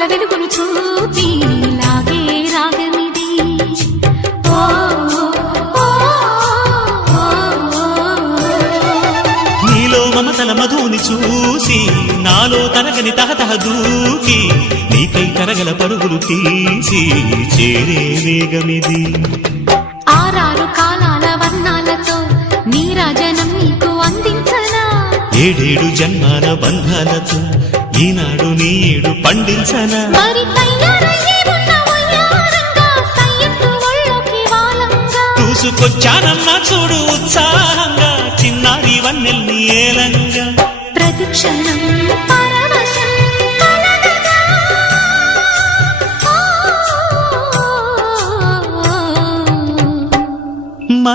తలపుల వెలుగును చూపి లాగే రాగమిది. నీలో మమతల మధుని చూసి నాలో తరగని తహతహ దూకి నీకై తరగల పరుగులు తీసి చేరే వేగమిది. ఆరారు కాలాల వర్ణాలతో నీరాజనం నీకు అందించనా, ఏడేడు జన్మాల బంధాలతో ఈనాడు నీడు పండించనా. మరి తయారయ్యే ఉన్న వయ్యారంగా సయ్యత్తు ఒళ్ళోకి వాలంగా చూసుకొచ్చానమ్మా చూడు ఉత్సాహంగా చిన్నారి వన్నెల్ని ఏలంగా. ప్రతిక్షణం